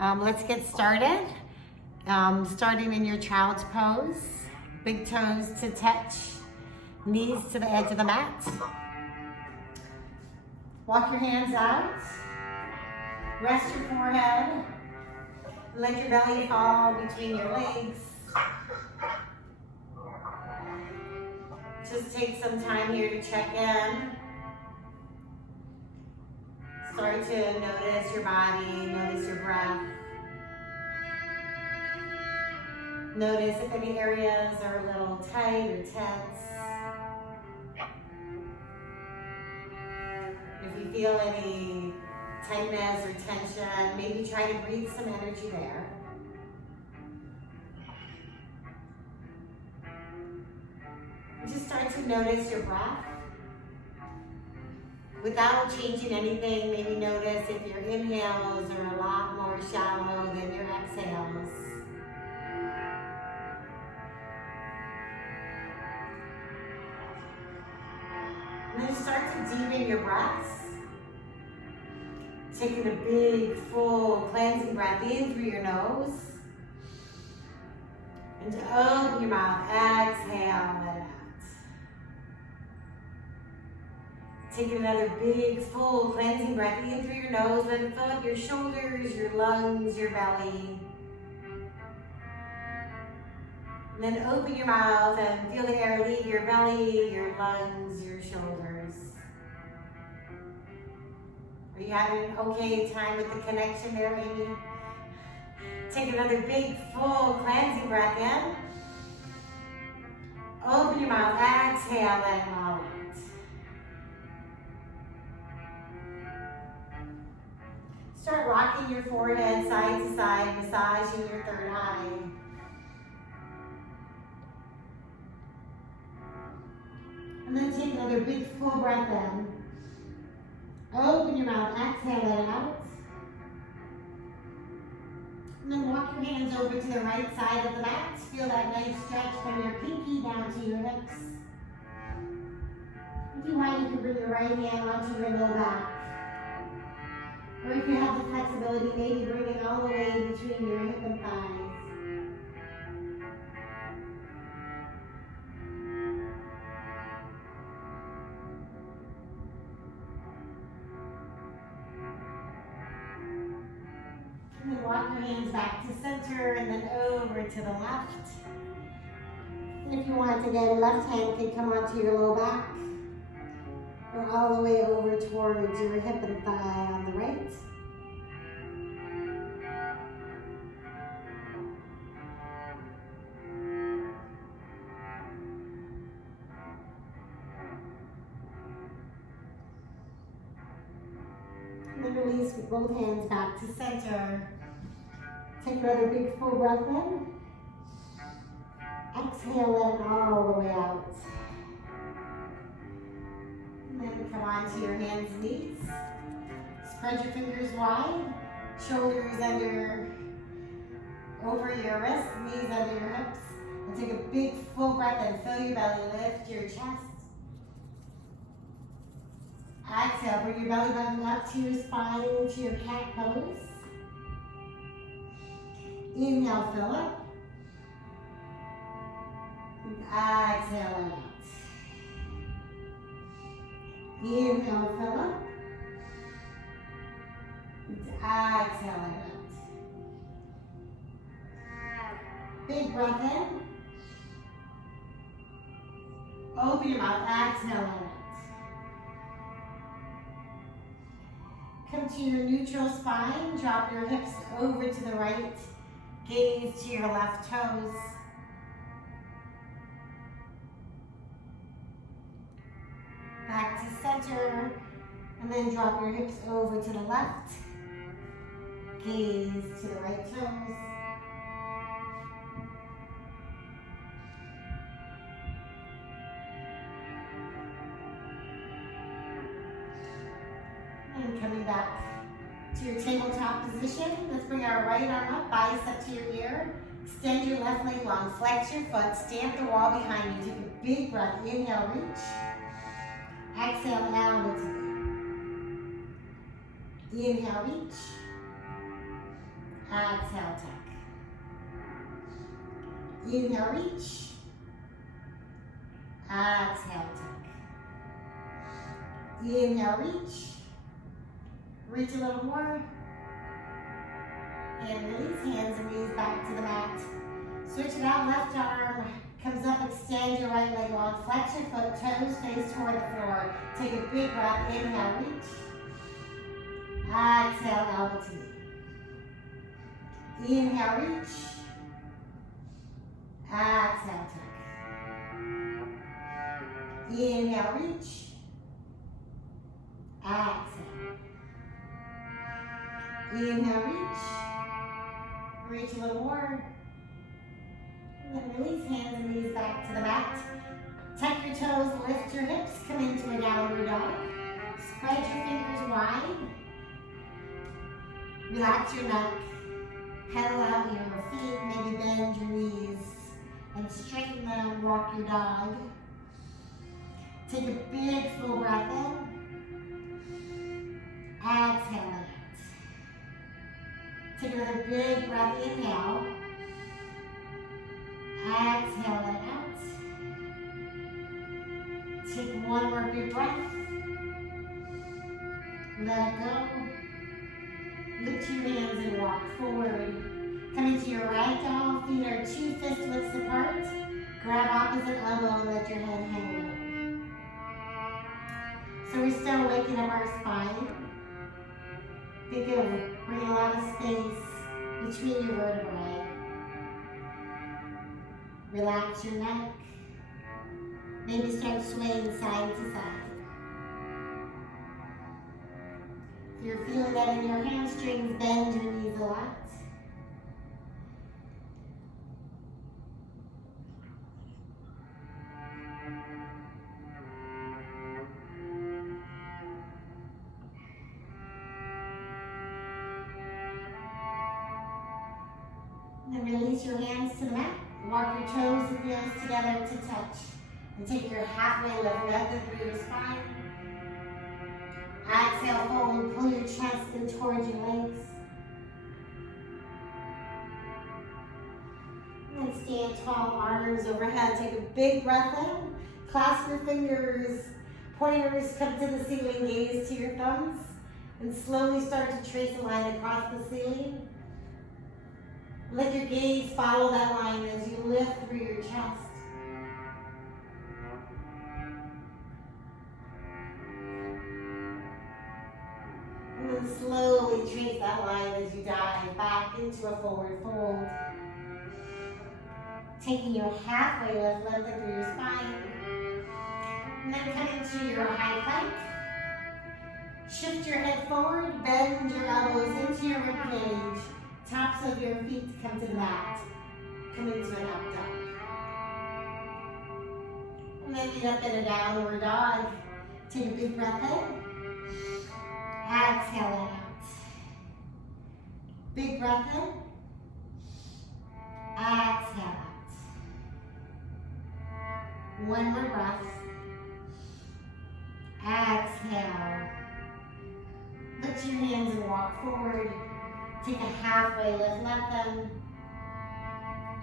Let's get started. Starting in your child's pose. Big toes to touch, knees to the edge of the mat. Walk your hands out. Rest your forehead. Let your belly fall between your legs. Just take some time here to check in. Start to notice your body, notice your breath. Notice if any areas are a little tight or tense. If you feel any tightness or tension, maybe try to breathe some energy there. Just start to notice your breath. Without changing anything, maybe notice if your inhales are a lot more shallow than your exhales. And then start to deepen your breaths. Taking a big, full, cleansing breath in through your nose. And to open your mouth, exhale, let it out. Taking another big, full, cleansing breath in through your nose. Let it fill up your shoulders, your lungs, your belly. And then open your mouth and feel the air leave your belly, your lungs, your shoulders. Are you having an okay time with the connection there, Amy? Take another big, full, cleansing breath in. Open your mouth, exhale, let it all out. Start rocking your forehead side to side, massaging your third eye. And then take another big full breath in. Open your mouth, exhale, let it out. And then walk your hands over to the right side of the mat. Feel that nice stretch from your pinky down to your hips. If you want, you can bring your right hand onto your low back. Or if you have the flexibility, maybe bring it all the way between your hip and thighs. And then walk your hands back to center and then over to the left. And if you want, again, left hand can come onto your low back. Or all the way over towards your hip and thigh on the right. And then release with both hands back to center. Take another big full breath in. Exhale, let it all the way out. And then come onto your hands and knees. Spread your fingers wide. Shoulders over your wrists, knees under your hips. And take a big full breath and fill your belly. Lift your chest. Exhale, bring your belly button up to your spine, to your cat pose. Inhale, fill up. And exhale, let out. Inhale, fill up. And exhale, let out. Big breath in. Open your mouth, exhale, let out. Come to your neutral spine, drop your hips over to the right, gaze to your left toes. Back to center, and then drop your hips over to the left, gaze to the right toes. And coming back to your tabletop position. Let's bring our right arm up, bicep to your ear. Extend your left leg long, flex your foot, stamp the wall behind you. Take a big breath, inhale, reach. Exhale, elbow to knee. Inhale, reach. Exhale, tuck. Inhale, reach. Exhale, tuck. Inhale, reach. Reach a little more. And release, hands and knees back to the mat. Switch it out, left arm comes up, extend your right leg long, flex your foot, toes face toward the floor. Take a big breath, inhale, reach. Exhale, elbow to knee. Inhale, reach. Exhale, tuck. Inhale, reach. Exhale. Inhale, reach. Reach a little more. And then release, hands and knees back to the mat. Tuck your toes, lift your hips, come into a downward dog. Spread your fingers wide. Relax your neck. Pedal out your feet, maybe bend your knees and straighten them, walk your dog. Take a big full breath in. Exhale it out. Take another big breath, inhale. Exhale it out. Take one more big breath. Let it go. Lift your hands and walk forward. Come into your right dog. Feet are 2 fist widths apart. Grab opposite elbow and let your head hang low. So we're still waking up our spine. Think of bringing a lot of space between your vertebrae. Relax your neck. Maybe start swaying side to side. If you're feeling that in your hamstrings, bend your knees a lot. And release your hands to the mat. Walk your toes and heels together to touch. And take your halfway lift, method through your spine. Exhale, forward, pull your chest in towards your legs. And then stand tall, arms overhead. Take a big breath in. Clasp your fingers. Pointers come to the ceiling, gaze to your thumbs. And slowly start to trace a line across the ceiling. Let your gaze follow that line as you lift through your chest. And then slowly trace that line as you dive back into a forward fold. Taking your halfway lift, lift it through your spine. And then come into your high plank. Shift your head forward, bend your elbows into your ribcage. Tops of your feet come to the mat. Come into an up dog. And then get up in a downward dog. Take a big breath in. Exhale it out. Big breath in. Exhale out. One more breath. Exhale. Lift your hands and walk forward. Take a halfway lift, let them.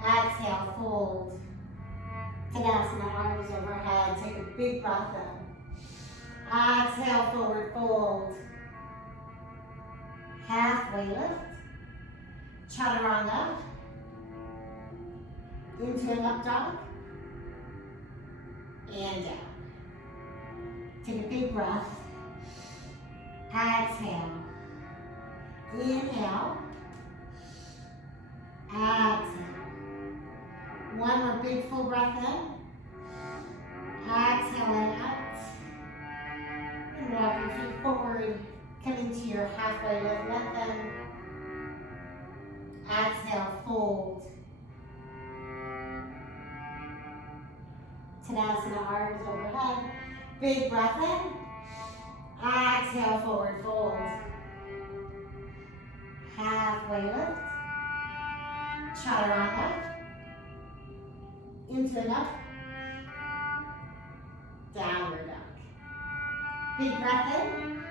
Exhale, fold. Tadasana, arms overhead. Take a big breath in. Exhale, forward fold. Halfway lift. Chaturanga. Into an up dog. And down. Take a big breath. Exhale. Inhale. Exhale. One more big full breath in. Exhale it out. And walk your feet forward. Come into your halfway lift. Let them. Exhale, fold. Tadasana, arms overhead. Big breath in. Exhale, forward fold. Halfway lift. Chaturanga. Into an up. Downward dog. Big breath in.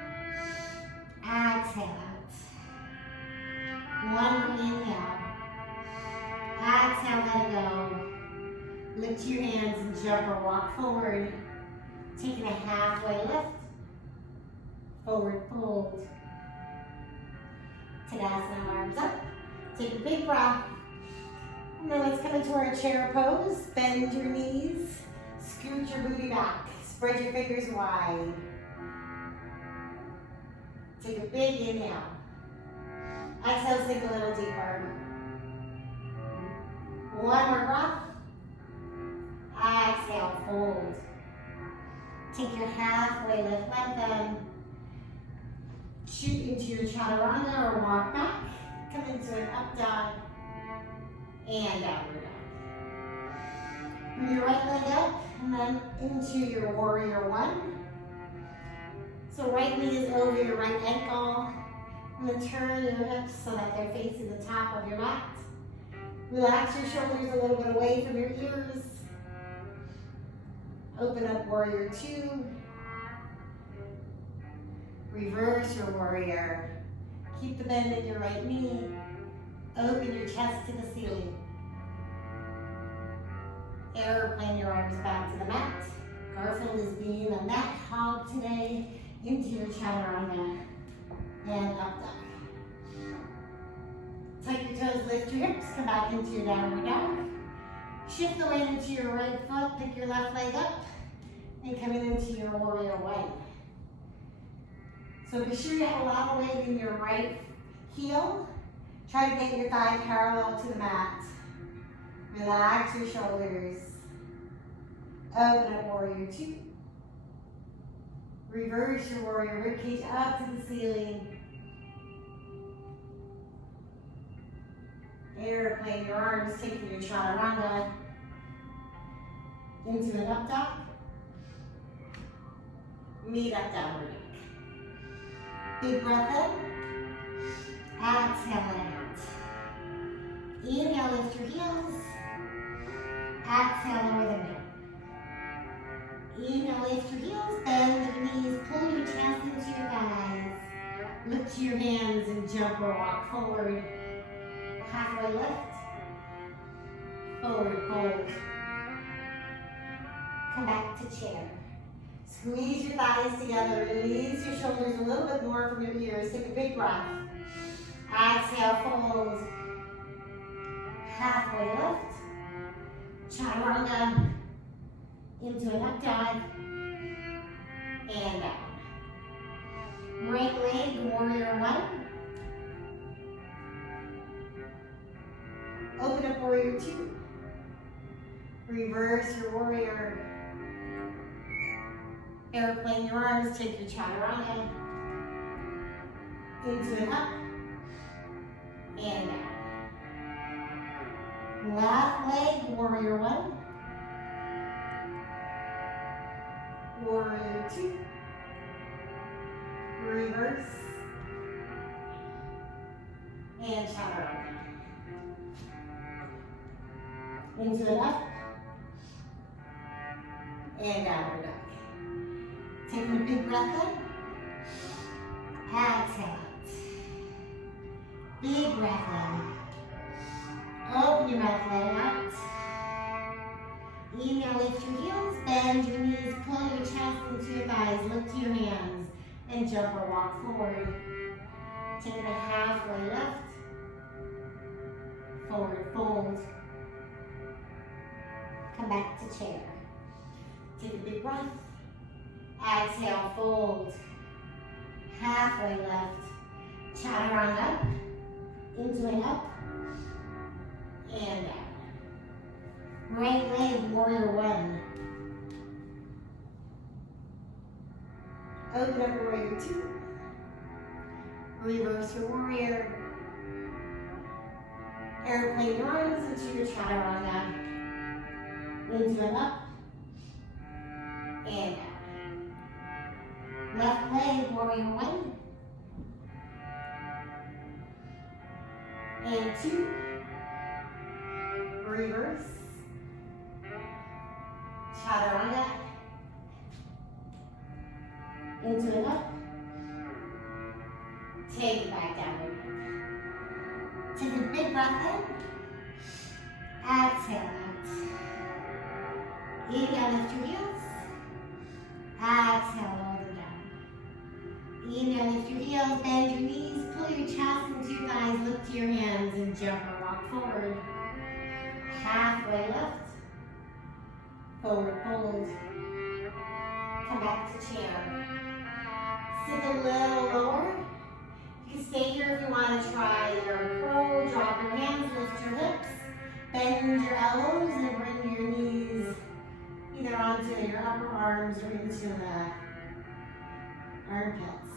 Exhale out. One more inhale. Exhale, let it go. Lift your hands and jump or walk forward. Taking a halfway lift. Forward fold. Tadasana, arms up. Take a big breath. And then let's come into our chair pose. Bend your knees. Scoot your booty back. Spread your fingers wide. Take a big inhale. Exhale, sink a little deeper. One more breath. Exhale, fold. Take your halfway lift, lengthen. Shoot into your chaturanga or walk back. Come into an up dog and downward dog. Bring your right leg up and then into your warrior one. So right knee is over your right ankle. And then turn your hips so that they're facing the top of your mat. Relax your shoulders a little bit away from your ears. Open up warrior two. Reverse your warrior. Keep the bend in your right knee. Open your chest to the ceiling. Airplane your arms back to the mat. Garfield is being a mat hog today. Into your chaturanga and up dog. Tuck your toes, lift your hips, come back into your downward dog. Shift the weight into your right foot, pick your left leg up, and coming into your warrior one. So be sure you have a lot of weight in your right heel. Try to get your thigh parallel to the mat. Relax your shoulders. Open up warrior two. Reverse your warrior ribcage up to the ceiling. Airplane your arms, taking your chaturanga into an up dog. Meet up downward dog. Big breath in. Exhale it out. Inhale, lift your heels. Exhale, lower them down. Inhale, lift your heels, bend your knees, pull your chest into your thighs. Lift your hands and jump or walk forward. Halfway lift. Forward fold. Come back to chair. Squeeze your thighs together. Release your shoulders a little bit more from your ears. Take a big breath. Exhale, fold. Halfway lift. Chaturanga. Into an up dog. And down. Right leg, warrior one. Open up warrior two. Reverse your warrior. Airplane your arms, take your chaturanga. Into an up. And down. Left leg, warrior one. Warrior two. Reverse. And chaturanga. Into an up. And downward dog. Taking a big breath in. Exhale out. Big breath in. Open your mouth, let it out. Inhale, lift your heels, bend your knees, pull your chest into your thighs, lift your hands, and jump or walk forward. Taking a halfway lift. Forward fold. Come back to chair. Take a big breath. Exhale, fold. Halfway lift. Chaturanga. Into an up. And down. Right leg, warrior one. Open up warrior two. Reverse your warrior. Airplane your arms into your chaturanga. Into an up. And down. Left leg, warrior one. And two. Reverse. Chaturanga. Into an up. Take it back down. Take a big breath in. Exhale out. Inhale, lift your heels. Exhale, lower them down. Inhale, lift your heels, bend your knees, pull your chest into your thighs, look to your hands and jump or walk forward. Halfway lift. Forward fold. Come back to chair. Sit a little lower. You can stay here if you want to try your crow. Drop your hands, lift your hips, bend your elbows, and bring your knees either onto your upper arms or into the armpits.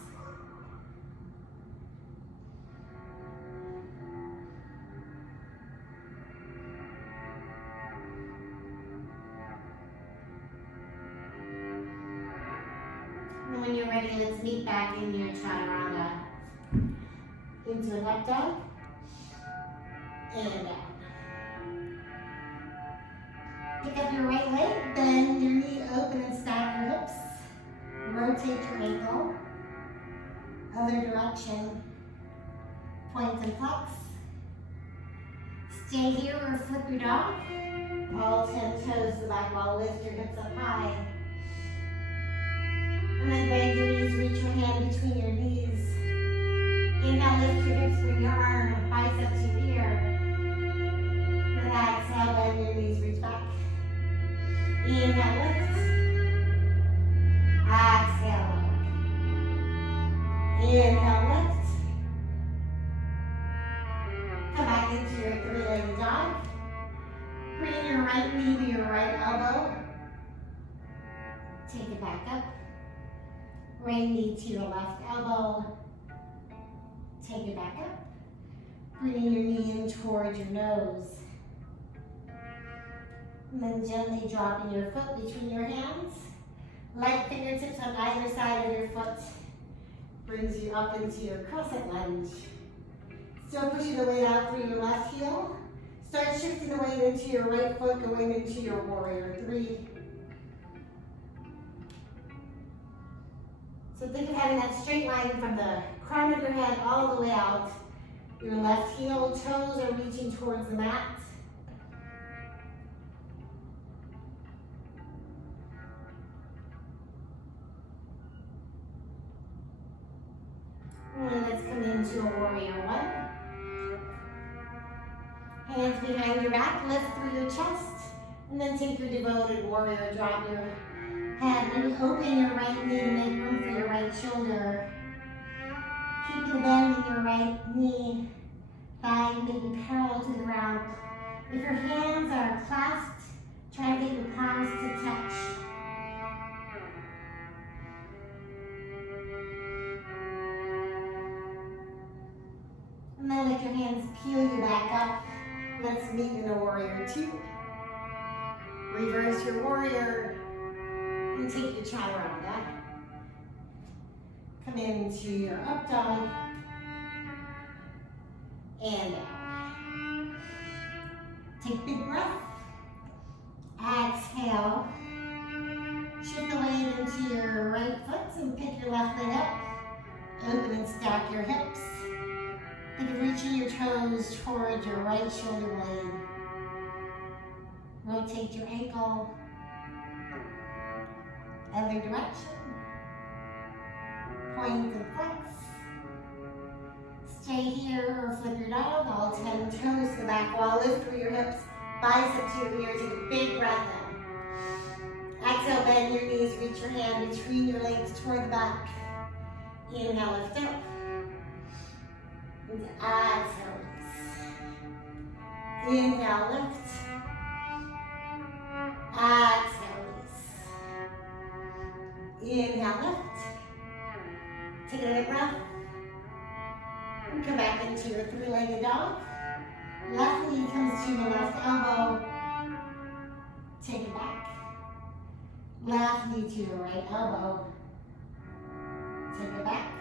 And when you're ready, let's meet back in your chaturanga. Into an up dog and down. Pick up your right leg, bend your knee open and stack your hips. Rotate your ankle. Other direction. Point and flex. Stay here or flip your dog. All 10 toes to the back wall. Lift your hips up high. And then bend your knees, reach your hand between your knees. Inhale, lift your hips, bring your arm, bicep to your ear. And exhale, bend your knees, reach back. Inhale, lift. Exhale, lower. Inhale, lift. Come back into your three-legged dog. Bring your right knee to your right elbow. Take it back up. Right knee to your left elbow. Take it back up. Bringing your knee in towards your nose. And then gently dropping your foot between your hands. Light fingertips on either side of your foot. Brings you up into your crescent lunge. Still pushing the weight out through your left heel. Start shifting the weight into your right foot, going into your warrior three. So think of having that straight line from the crown of your head all the way out. Your left heel, toes are reaching towards the mat. And let's come into a warrior one. Hands behind your back, lift through your chest. And then take your devoted warrior, drop your head and open your right knee to make room for your right shoulder. Keep the bend in your right knee, thigh maybe parallel to the ground. If your hands are clasped, try to get your palms to touch. And then let your hands peel you back up. Let's meet in a warrior two. Reverse your warrior. And take your chaturanga. Come into your up dog. And down. Take a big breath. Exhale. Shift the weight into your right foot and pick your left leg up. Open and stack your hips. Think of reaching your toes towards your right shoulder blade. Rotate your ankle. Other direction. Point and flex. Stay here or flip your dog. All 10 toes to the back wall. Lift through your hips. Bicep to your ear. Take a big breath in. Exhale, bend your knees. Reach your hand between your legs toward the back. Inhale, lift up. And exhale, release. Inhale, lift. Exhale, release. Inhale, lift. Take another breath. And come back into your three-legged dog. Left knee comes to the left elbow. Take it back. Left knee to your right elbow. Take it back.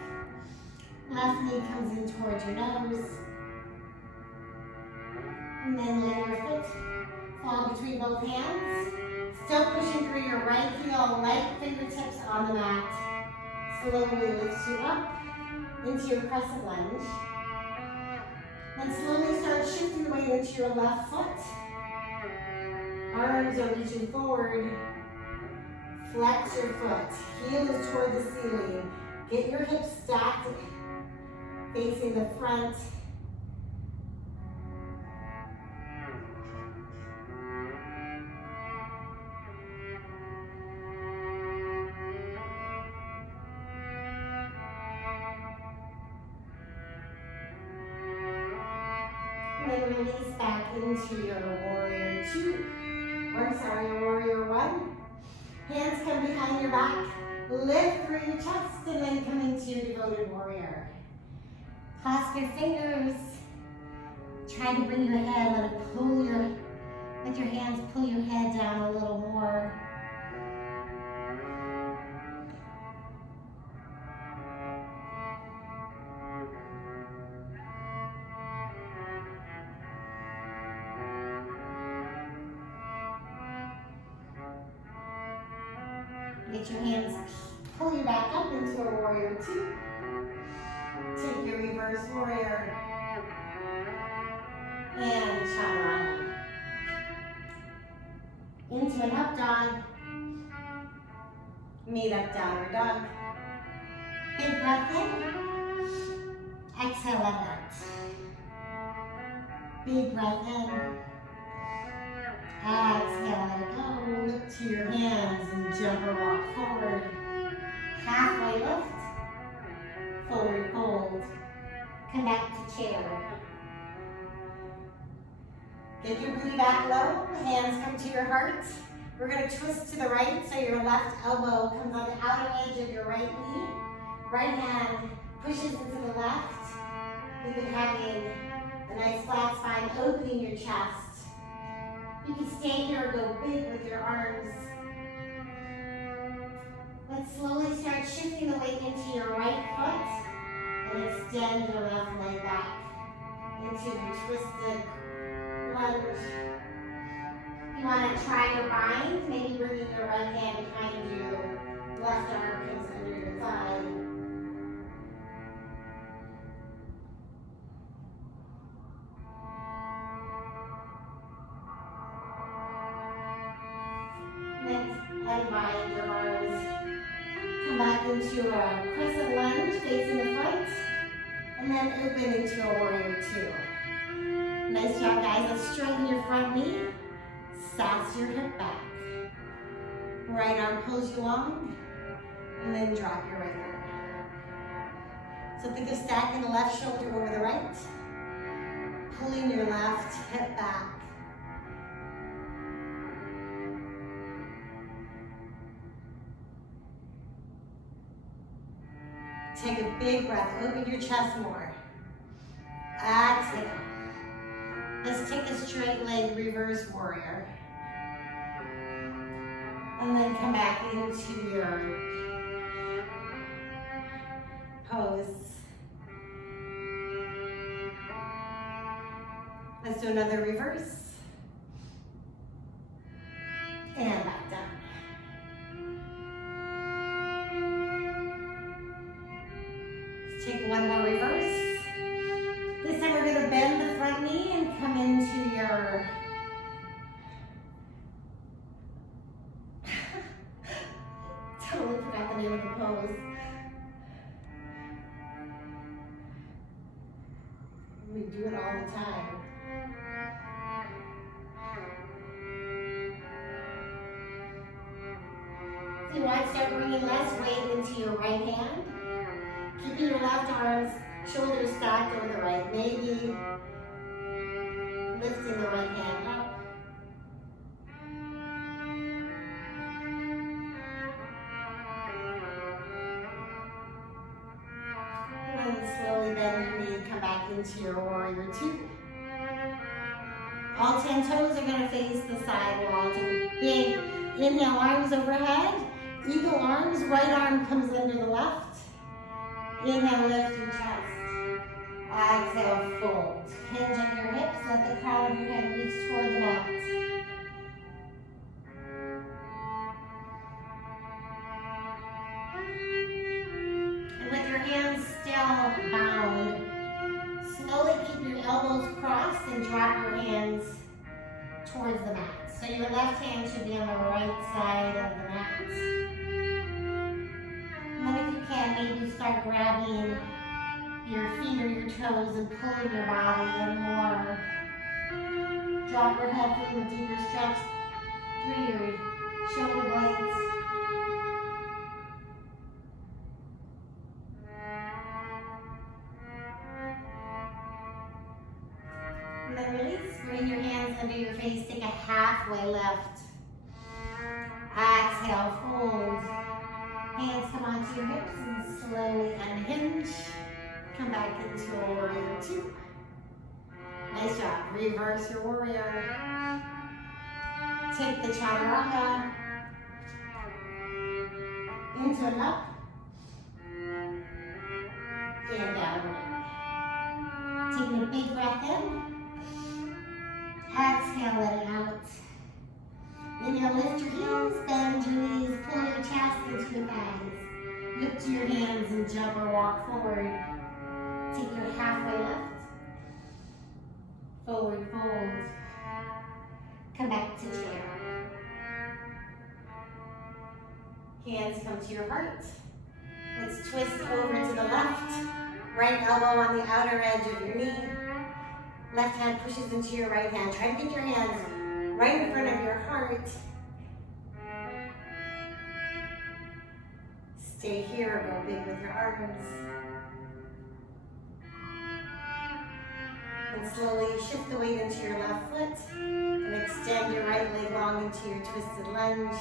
Left knee comes in towards your nose. And then let your foot fall between both hands. Still pushing through your right heel, light fingertips on the mat. Slowly lift you up into your crescent lunge. Then And slowly start shifting the weight into your left foot. Arms are reaching forward. Flex your foot. Heel is toward the ceiling. Get your hips stacked, facing the front. And then release back into your warrior two. Or sorry, your warrior one. Hands come behind your back. Lift through your chest and then come into your devoted warrior. Clasp your fingers. Try to bring your head, let your hands pull your head down a little more. Get your hands, pull you back up into a warrior two. Take your reverse warrior and chaturanga. Into an up dog. Meet up downward dog. Big breath in. Exhale let out. Big breath in. Exhale, let it go. Lift to your hands and jump or walk forward. Halfway lift. Forward fold. Come back to chair. Get your booty back low. Hands come to your heart. We're going to twist to the right so your left elbow comes on the outer edge of your right knee. Right hand pushes into the left. You've been having a nice flat spine, opening your chest. You can stay here or go big with your arms. Let's slowly start shifting the weight into your right foot and extend your left leg back into your twisted lunge. You want to try your bind, maybe bringing your right hand behind you. Left arm comes under your thigh. Unbind your arms. Come back into a crescent lunge facing the front. And then open into a warrior two. Nice job, guys. Let's straighten your front knee. Sass your hip back. Right arm pulls you long. And then drop your right arm. So think of stacking the left shoulder over the right. Pulling your left hip back. Take a big breath, open your chest more. Exhale. Let's take a straight leg reverse warrior. And then come back into your pose. Let's do another reverse. And back down. Take one more reverse. This time we're going to bend the front knee and come into your totally forgot the name of the pose. We do it all the time. If you want to start bringing less weight into your right hand, keeping your left arms, shoulders stacked over the right. Maybe lifting the right hand up. And then slowly bend your knee, come back into your warrior two. All 10 toes are going to face the side wall. Do a big inhale, arms overhead. Eagle arms, right arm comes under the left. Inhale, lift your chest. Exhale, fold. Hinge at your hips, let the crown of your head reach toward the mat. And with your hands still bound, slowly keep your elbows and drop your hands towards the mat. So your left hand should be on the right side of the mat. And then if you can, maybe start grabbing your feet or your toes and pulling your body in more. Drop your head through a deeper stretch through your shoulder blades. And then release. Bring your hands under your face. Take a halfway lift. Exhale, fold. Hands come onto your hips and slowly unhinge. Come back into a warrior two. Nice job. Reverse your warrior. Take the chaturanga into an up and down. Taking a big breath in. Exhale, let it out. Inhale, lift your heels, bend your knees, pull your chest into your thighs. Lift your hands and jump or walk forward. Take your halfway lift. Forward fold. Come back to chair. Hands come to your heart. Let's twist over to the left. Right elbow on the outer edge of your knee. Left hand pushes into your right hand. Try to get your hands right in front of your heart. Stay here or go big with your arms. And slowly shift the weight into your left foot and extend your right leg long into your twisted lunge.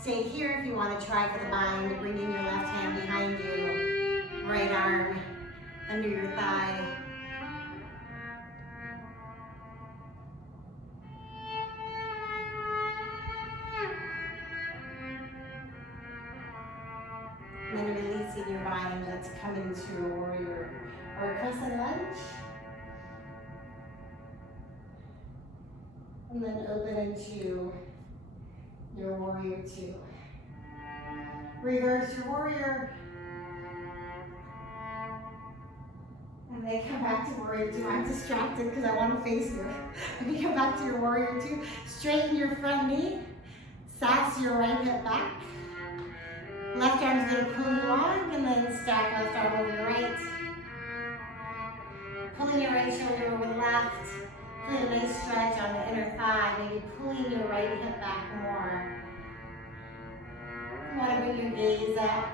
Stay here if you want to try for the bind, bringing your left hand behind you, right arm under your thigh. And then releasing your bind, let's come into a warrior or a crescent lunge. And then open into your warrior two. Reverse your warrior. And then come back to warrior two. I'm distracted because I want to face you. When you come back to your warrior two, straighten your front knee. Sass your right hip back. Left arm's going to pull you on and then stack left arm over your right. Pulling your right shoulder over the left. Feeling a nice stretch on the inner thigh. Maybe pulling your right hip back more. You want to bring your gaze up.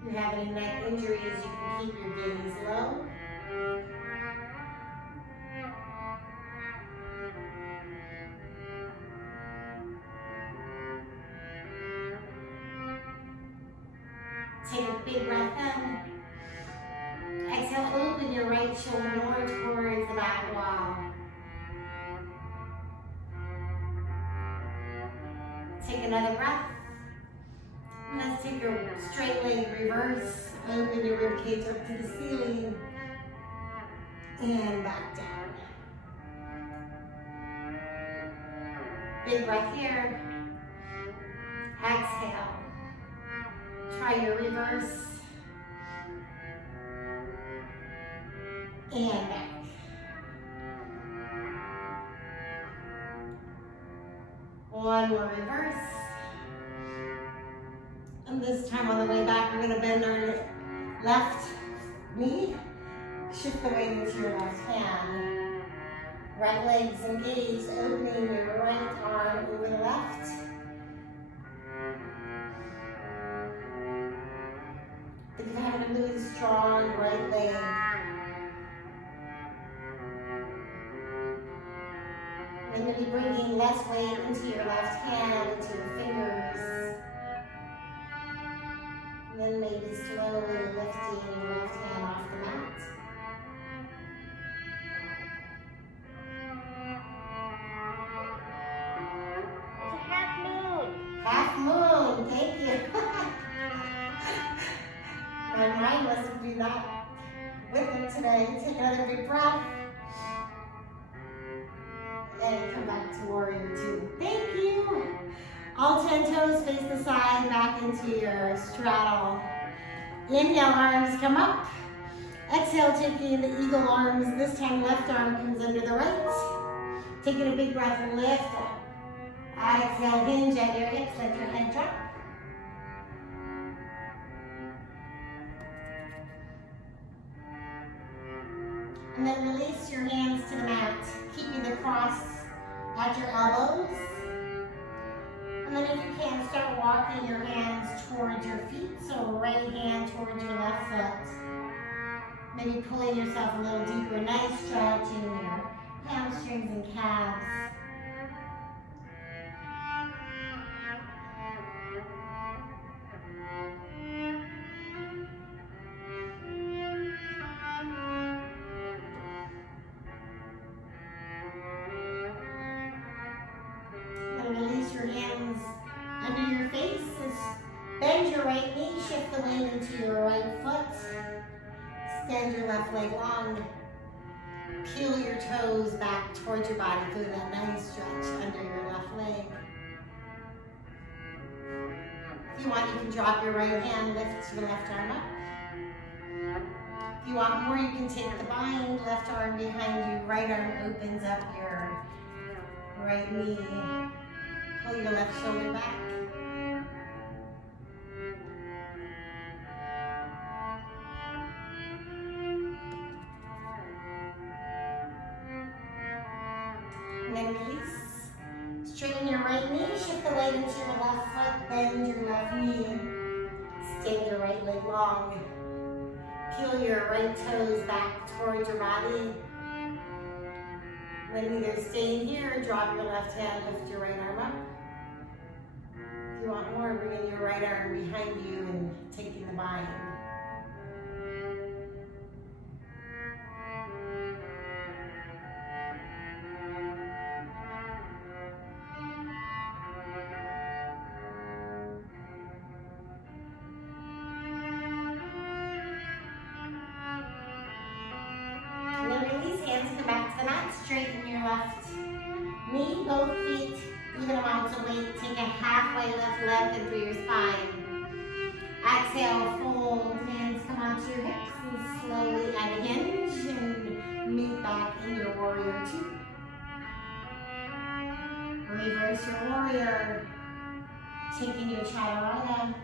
If you're having any neck injuries, you can keep your gaze low. Take a big breath in. Exhale, open your right shoulder more towards the back wall. Take another breath. And let's take your straight leg reverse. Open your rib cage up to the ceiling. And back down. Big breath here. Exhale. Try your reverse. And back. One more reverse. And this time on the way back, we're going to bend our left knee. Shift the weight into your left hand. Right leg's engaged, opening your right arm over the left. If you're having a really strong right leg, and maybe bringing less weight into your left hand, into your fingers. And then maybe slowly lifting your left hand off the mat. It's a half moon. Half moon, thank you. My mind must be not with it today. Take another big breath. And come back to warrior two. Thank you. All 10 toes face the side, back into your straddle. Inhale, arms come up. Exhale, taking the eagle arms. This time left arm comes under the right. Taking a big breath and lift up. Exhale, hinge at your hips, let your head drop. And then release your hands to the mat, keeping the cross at your elbows. And then if you can, start walking your hands towards your feet. So right hand towards your left foot. Maybe pulling yourself a little deeper. Nice stretch in your hamstrings and calves. Release your hands under your face. Bend your right knee, shift the weight into your right foot. Extend your left leg long. Peel your toes back towards your body. Feel that nice stretch under your left leg. If you want, you can drop your right hand, lift your left arm up. If you want more, you can take the bind, left arm behind you, right arm opens up your right knee. Pull your left shoulder back. And then release. Straighten your right knee, shift the weight into your left foot, bend your left knee. Extend your right leg long. Peel your right toes back towards your body. Then either stay here or drop your left hand, lift your right arm up. If you want more, bring in your right arm behind you and taking the bind. And then release hands, come back to the mat, straighten your left knee, both feet, even amounts of weight. Take a halfway lift, lengthen through your spine. Exhale, fold, hands come onto your hips and slowly at a hinge and meet back in your warrior two. Reverse your warrior, taking your chaturanga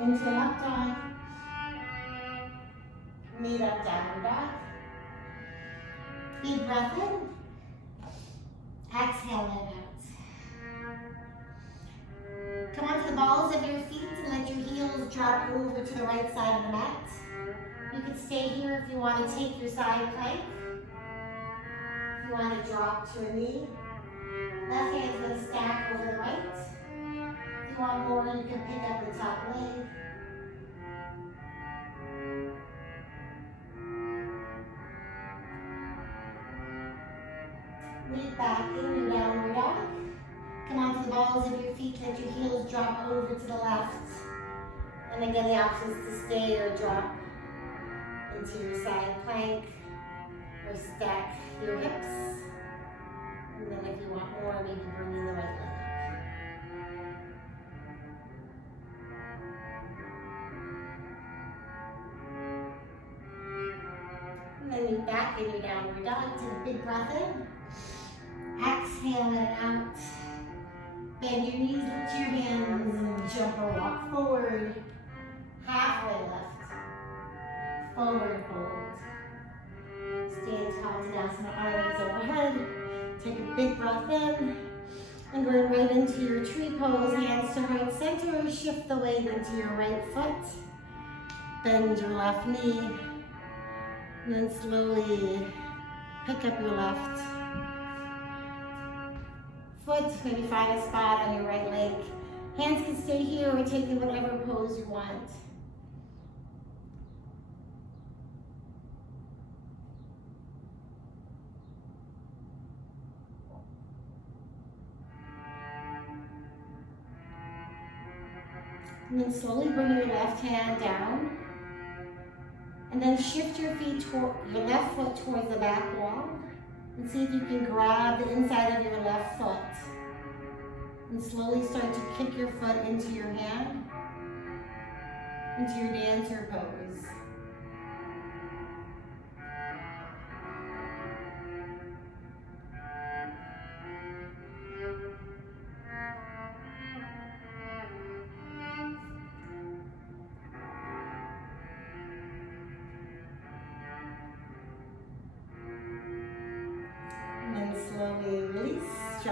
into an up dog. Meet up, downward dog. Big breath in. Exhale it out. Come onto the balls of your feet and let your heels drop over to the right side of the mat. You can stay here if you want to take your side plank. If you want to drop to a knee. Left hand's going to stack over the right. If you want more, you can pick up the top leg. Meet back in your downward dog. Come onto the balls of your feet, let your heels drop over to the left. And again, the option is to stay or drop into your side plank or stack your hips. And then if you want more, maybe bring in the right leg. And then meet back in your downward dog. Take a big breath in. Exhale it out. Bend your knees, lift your hands, and jump or walk forward. Halfway left. Forward fold. Stand tall, Tadasana, arms overhead. Take a big breath in. And going right into your tree pose. Hands to heart center. Shift the weight into your right foot. Bend your left knee. And then slowly pick up your left foot. Maybe find a spot on your right leg. Hands can stay here or take in whatever pose you want. And then slowly bring your left hand down. And then shift your feet toward your left foot towards the back wall. And see if you can grab the inside of your left foot. And slowly start to kick your foot into your hand, into your dancer pose.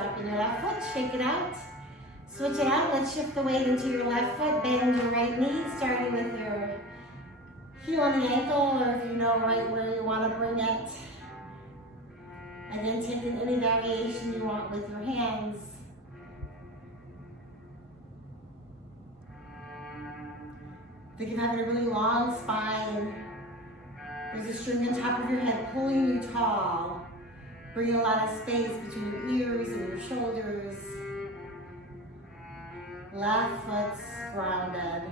dropping your left foot, shake it out. Switch it out, let's shift the weight into your left foot, bend your right knee, starting with your heel on the ankle, or if you know right where you want to bring it. And then take in any variation you want with your hands. Think of having a really long spine. There's a string on top of your head pulling you tall. Bring a lot of space between your ears and your shoulders. Left foot's grounded.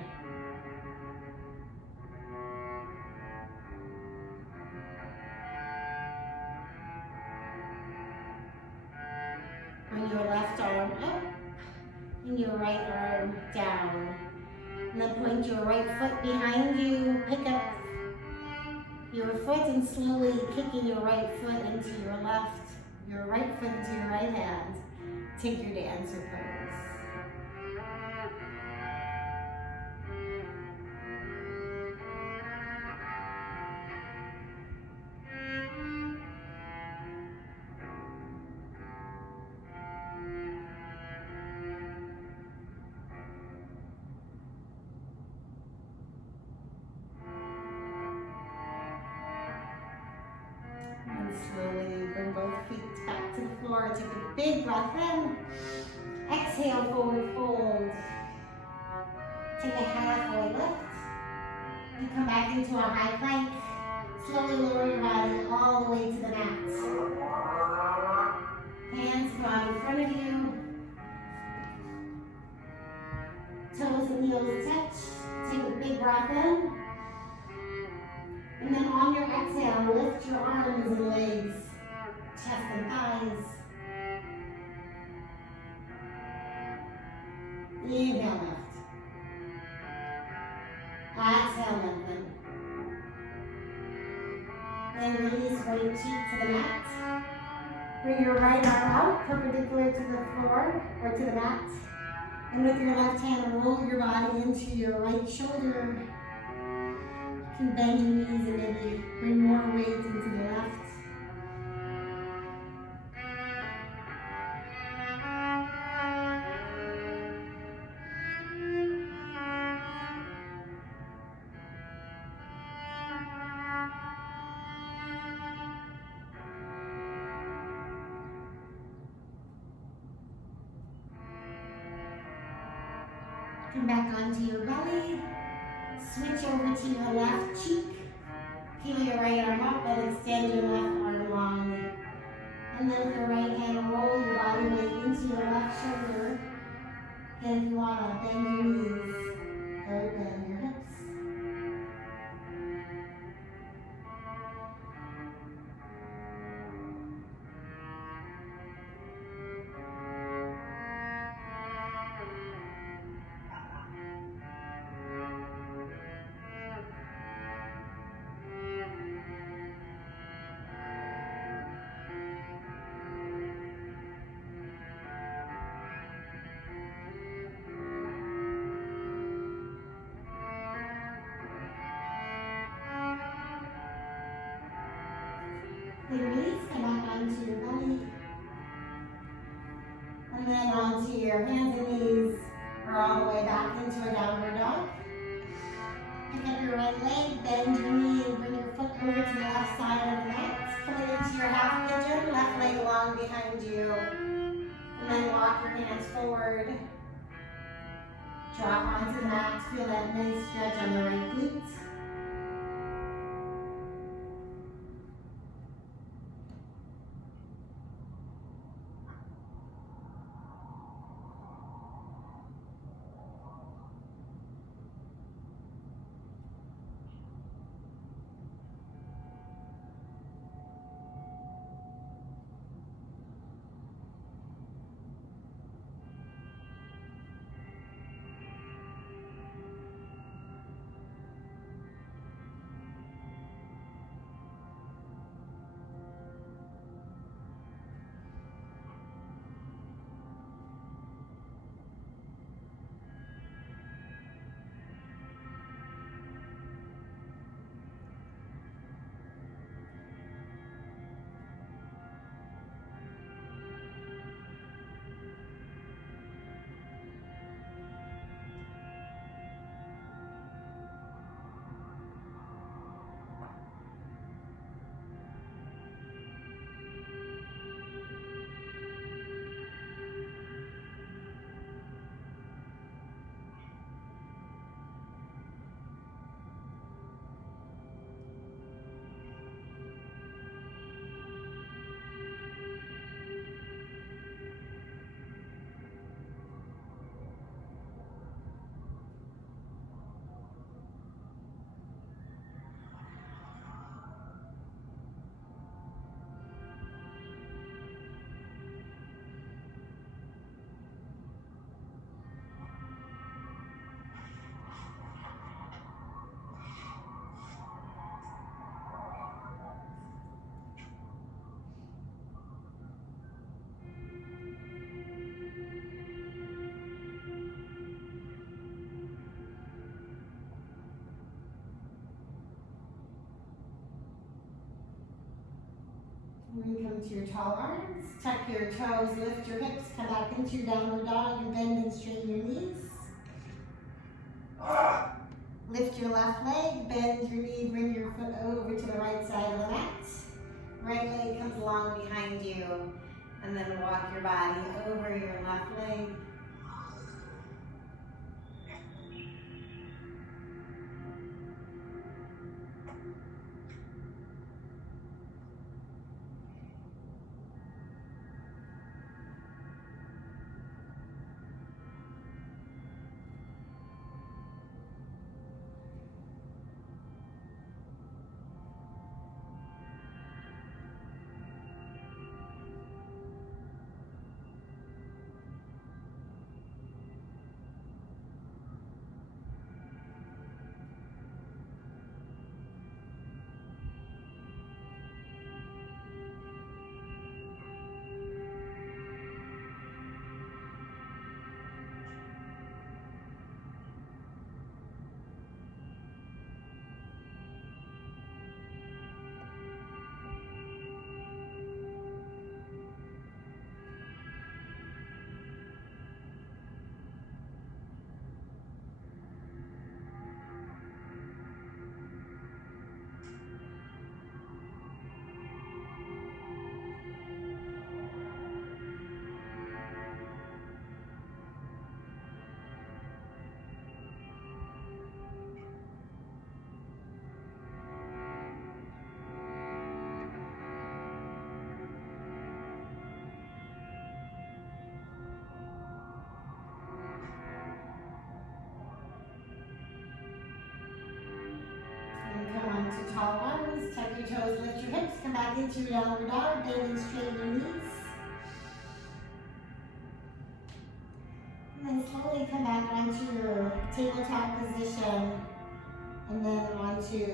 Bring your left arm up and your right arm down. And then point your right foot behind you. Pick up your foot and slowly kicking your right foot into your left, your right foot into your right hand. Take your dancer pose. Slowly bring both feet back to the floor. Take a big breath in. Exhale, forward fold. Take a halfway lift. You come back into a high plank. Slowly lower your body all the way to the mat. Hands come out in front of you. Toes and heels touch. Take a big breath in. And then on your exhale, lift your arms and legs, chest and thighs. Inhale, lift. Exhale, lengthen. Then release right cheek to the mat. Bring your right arm out, perpendicular to the floor or to the mat. And with your left hand, roll your body into your right shoulder. You can bend your knees and maybe bring more weight into the left. Come back onto your belly. Switch over to your left cheek. Peel your right arm up and extend your left arm long. And then with your right hand, roll your body weight into your left shoulder. And if you want to bend your knees, open your hips. Then release, come back onto your belly. And then onto your hands and knees, or all the way back into a downward dog. Pick up your right leg, bend your knee, and bring your foot over to the left side of the mat. Coming into your half pigeon, left leg long behind you. And then walk your hands forward. Drop onto the mat, feel that nice stretch on the right glute. And then come to your tall arms. Tuck your toes, lift your hips, come back into your downward dog and bend and straighten your knees. Lift your left leg, bend your knee, bring your foot over to the right side of the mat. Right leg comes along behind you, and then walk your body over your left leg. Come on to tall arms, tuck your toes, lift your hips, come back into your downward dog, bend and straighten your knees. And then slowly come back onto your tabletop position, and then onto,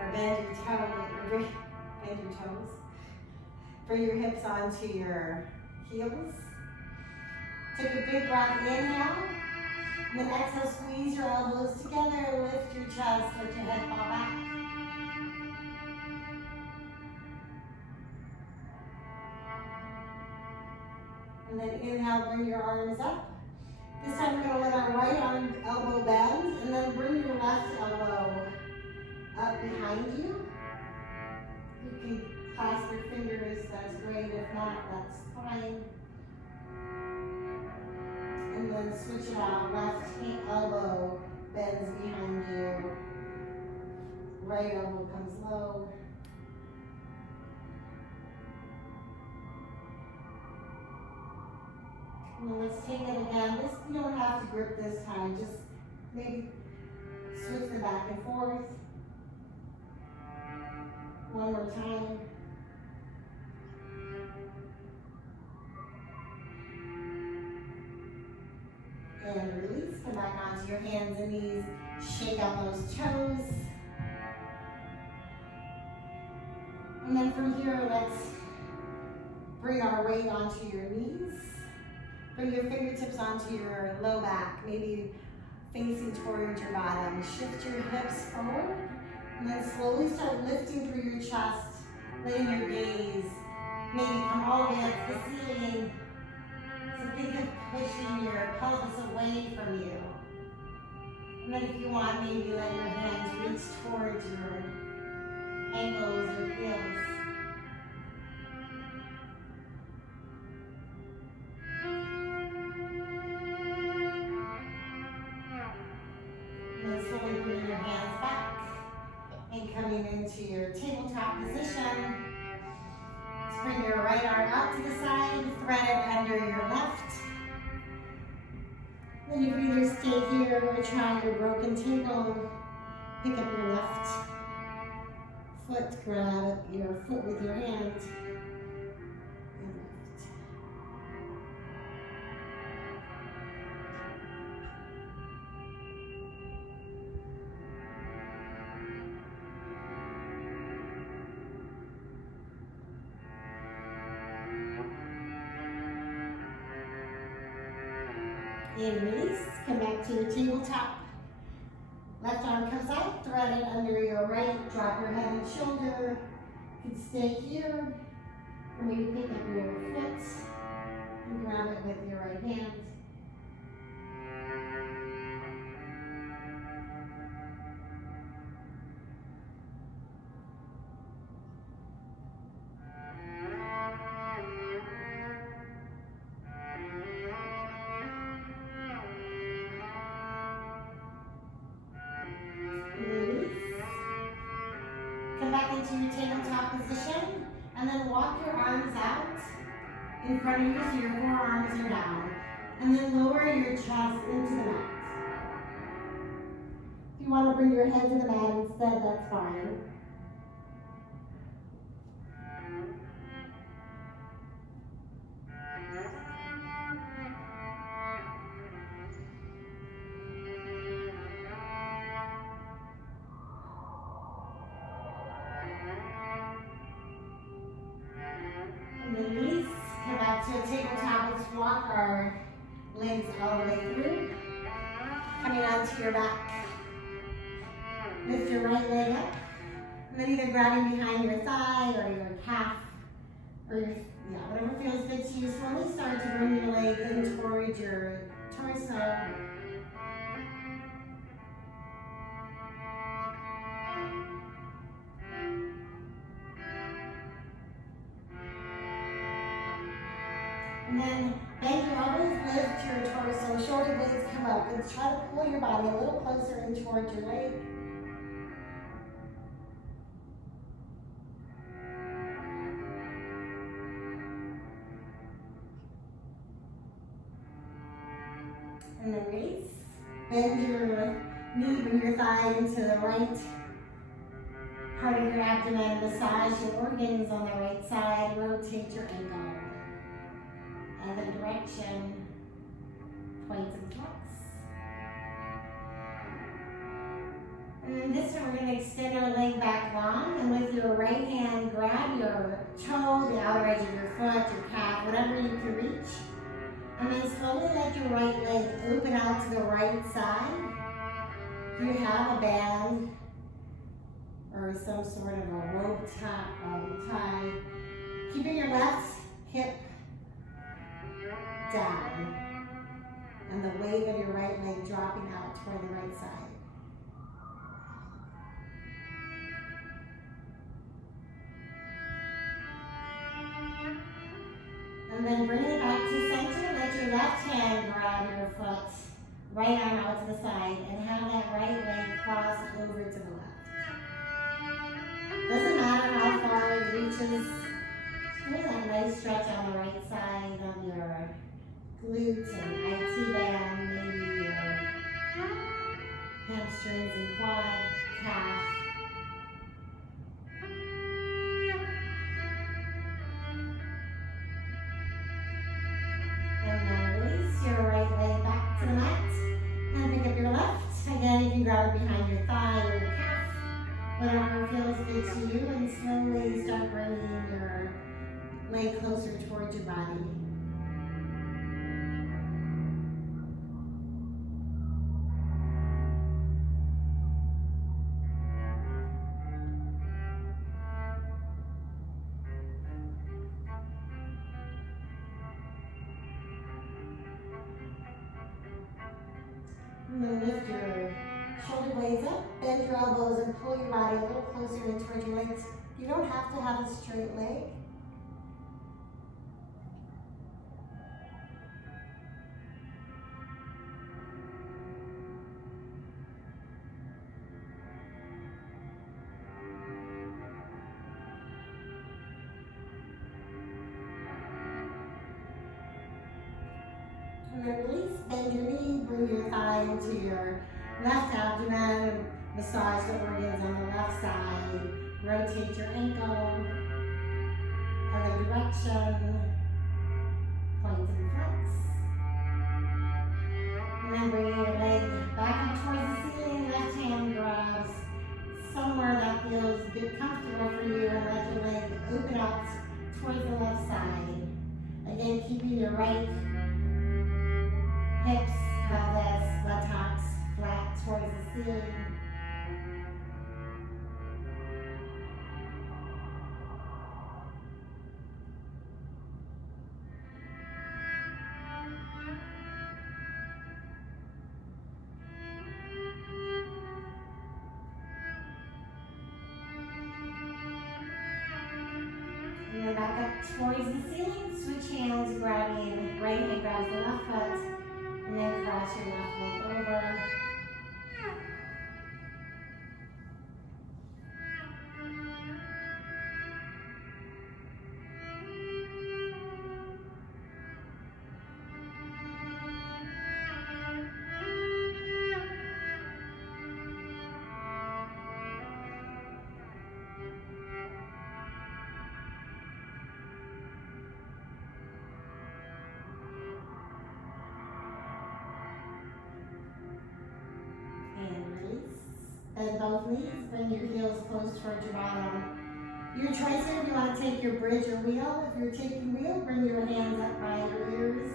or bend your toes, bring your hips onto your heels. Take a big breath, inhale. And then exhale, squeeze your elbows together, lift your chest, let your head fall back. And then inhale, bring your arms up. This time we're going to let our right arm elbow bend, and then bring your left elbow up behind you. You can clasp your fingers, that's great. If not, that's fine. And then switch it out. Left elbow bends behind you. Right elbow comes low. And then let's take it again. You don't have to grip this time. Just maybe switch them back and forth. One more time. And release, come back onto your hands and knees, shake out those toes. And then from here, let's bring our weight onto your knees. Bring your fingertips onto your low back, maybe facing towards your bottom. Shift your hips forward, and then slowly start lifting through your chest, letting your gaze maybe come all the way up to the ceiling. So think of pushing your pelvis away from you. And then if you want, maybe let your hands reach towards your ankles or heels. And then slowly bring your hands back and coming into your tabletop position. Bring your right arm out to the side, thread it under your left. Then you can either stay here or try your broken table. Pick up your left foot, grab your foot with your hand. And lift. And release, come back to your tabletop. Left arm comes out, thread it under your right, drop your head and shoulder, You can stay here, or maybe pick up your foot and grab it with your right hand. Come back into your tabletop position, and then walk your arms out in front of you so your forearms are down. And then lower your chest into the mat. If you want to bring your head to the mat instead, that's fine. Release, come back to a tabletop. Let's walk our legs all the way through. Coming onto your back. Lift your right leg up. And then either grabbing behind your thigh or your calf or your, whatever feels good to you. Slowly start to bring your leg in towards your torso. And then bend your elbows, lift your torso, shoulder blades come up, and try to pull your body a little closer in towards your leg. And then release. Bend your knee, bring your thigh into the right part of your abdomen, massage your organs on the right side, rotate your ankle. Other direction, points and flex. And then this time we're going to extend our leg back long, and with your right hand, grab your toe, the outer edge of your foot, your calf, whatever you can reach. And then slowly let your right leg open out to the right side. If you have a band or some sort of a rope tie, keeping your left hip down, and the weight of your right leg dropping out toward the right side. And then bring it back to center. Let your left hand grab your foot, right arm out to the side, and have that right leg cross over to the left. Doesn't matter how far it reaches. Feel that nice stretch on the right side of your glutes and IT band, maybe your hamstrings and quad, calf. And then release your right leg back to the mat. And pick up your left. Again, you can grab it behind your thigh or your calf, whatever feels good to you, and slowly start bringing your leg closer towards your body. And then lift your shoulder blades up, bend your elbows, and pull your body a little closer in towards your legs. You don't have to have a straight leg. And then release, bend your knee, bring your thigh into your left abdomen, massage the organs on the left side, rotate your ankle, other direction, point and flex. And then bring your leg back up towards the ceiling, left hand grabs somewhere that feels good, comfortable for you, and let your leg open out towards the left side. Again, keeping your right hips, pelvis, buttocks flat towards the ceiling. back up towards the ceiling. Switch hands, grabbing right hand grabs the left foot, and then cross your left leg over. Bend both knees, bring your heels close towards your bottom. Your choice here, if you want to take your bridge or wheel. If you're taking wheel, bring your hands up by your ears.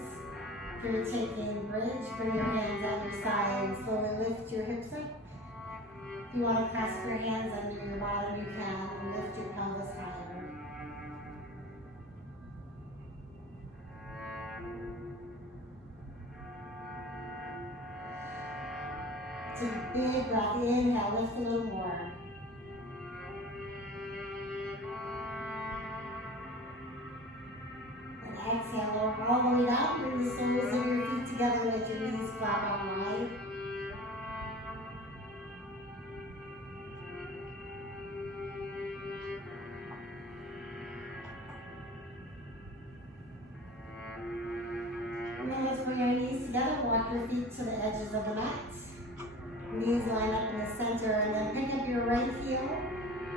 If you're taking bridge, bring your hands at your side. Slowly lift your hips up. If you want to clasp your hands under your bottom, you can, and lift your pelvis higher. Take a big breath, inhale, lift a little more. And exhale, lower all the way down, bring the soles of your feet together, let your knees flap out wide. And then let's bring our knees together, walk your feet to the edges of the mat. Knees line up in the center, and then pick up your right heel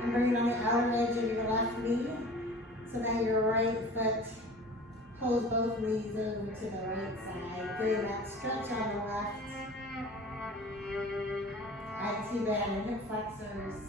and bring it on the outer edge of your left knee so that your right foot pulls both knees over to the right side. Getting that stretch on the left. IT band and hip flexors.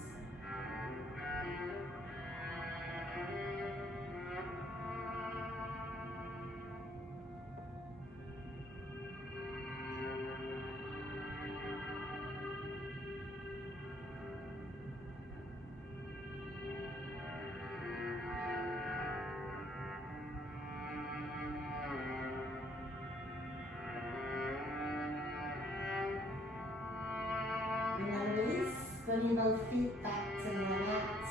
Bring both feet back to the mat,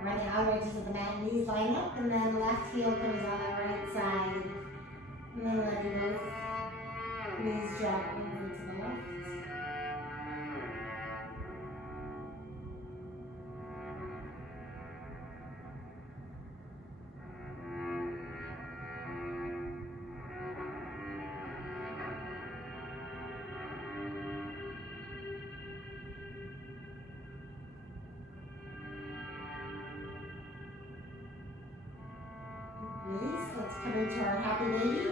or the outer edges of the mat. Knees line up, and then left heel comes on the right side. And then letting both knees drop over to the left. Release. Let's come into our happy baby.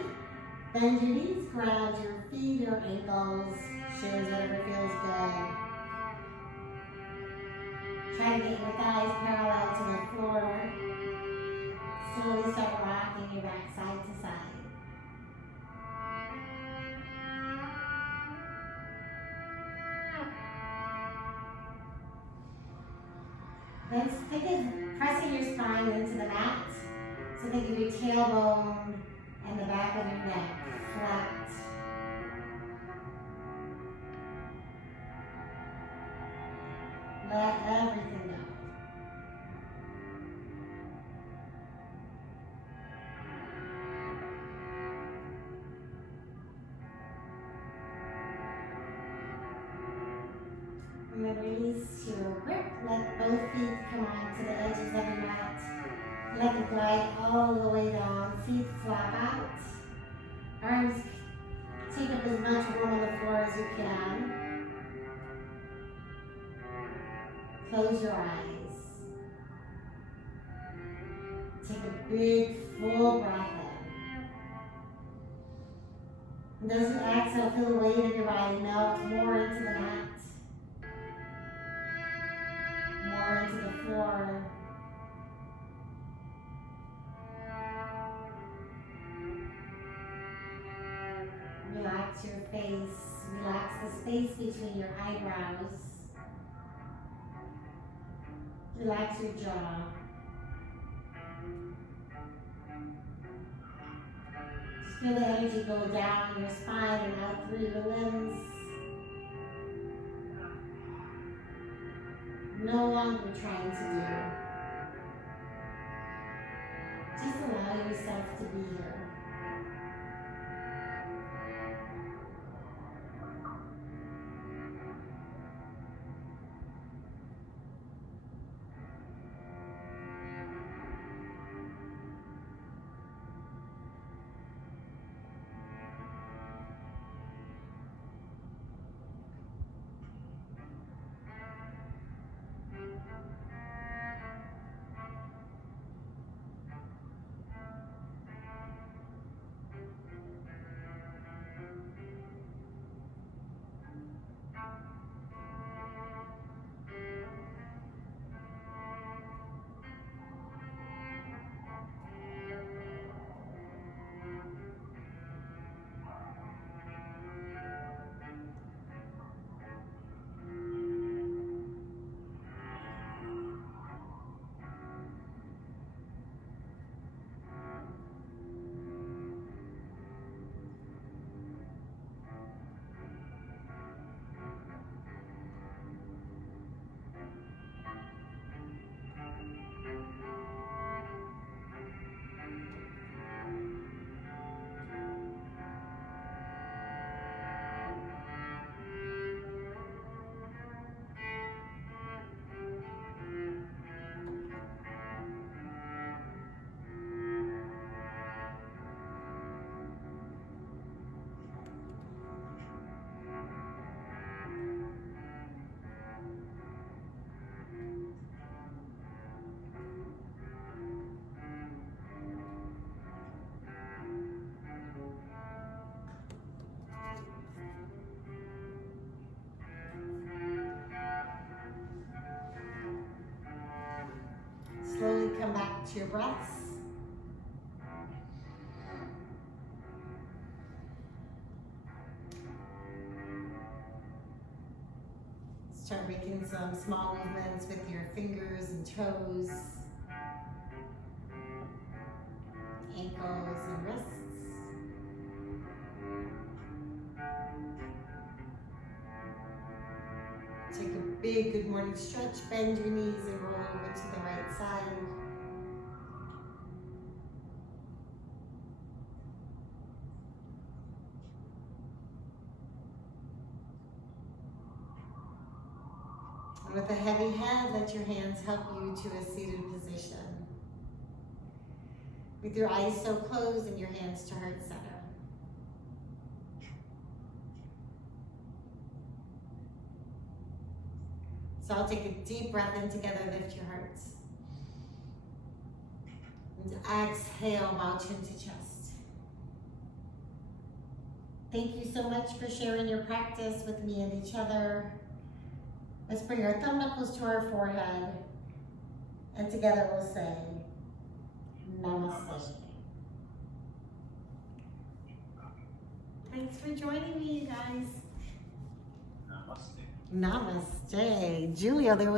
Bend your knees, ground your feet or ankles, shows whatever feels good. Try to get your thighs parallel to the floor. Slowly start rocking your back side to side. Then think of pressing your spine into the mat. So think of your tailbone and the back of your neck flat. Let everything go. And then release your grip. Let both feet come on to the edges of your mat. Let it glide all the way down. Feet flap out. Arms take up as much room on the floor as you can. Close your eyes. Take a big, full breath in. And as you exhale, feel the weight of your body melt more into the mat. More into the floor. Relax your face. Relax the space between your eyebrows. Relax your jaw. Just feel the energy go down your spine and out through your limbs. No longer trying to do. yourself to be here. Slowly come back to your breaths. Start making some small movements with your fingers and toes, ankles and wrists. Take a big good morning stretch, bend your knees and roll over to the right side. And with a heavy head, let your hands help you to a seated position. With your eyes still closed and your hands to heart center. So I'll take a deep breath in together, lift your hearts. And exhale, bow chin to chest. Thank you so much for sharing your practice with me and each other. Let's bring our thumb knuckles to our forehead. And together we'll say, Namaste. Thanks for joining me, you guys. Namaste. Namaste. Julia, there was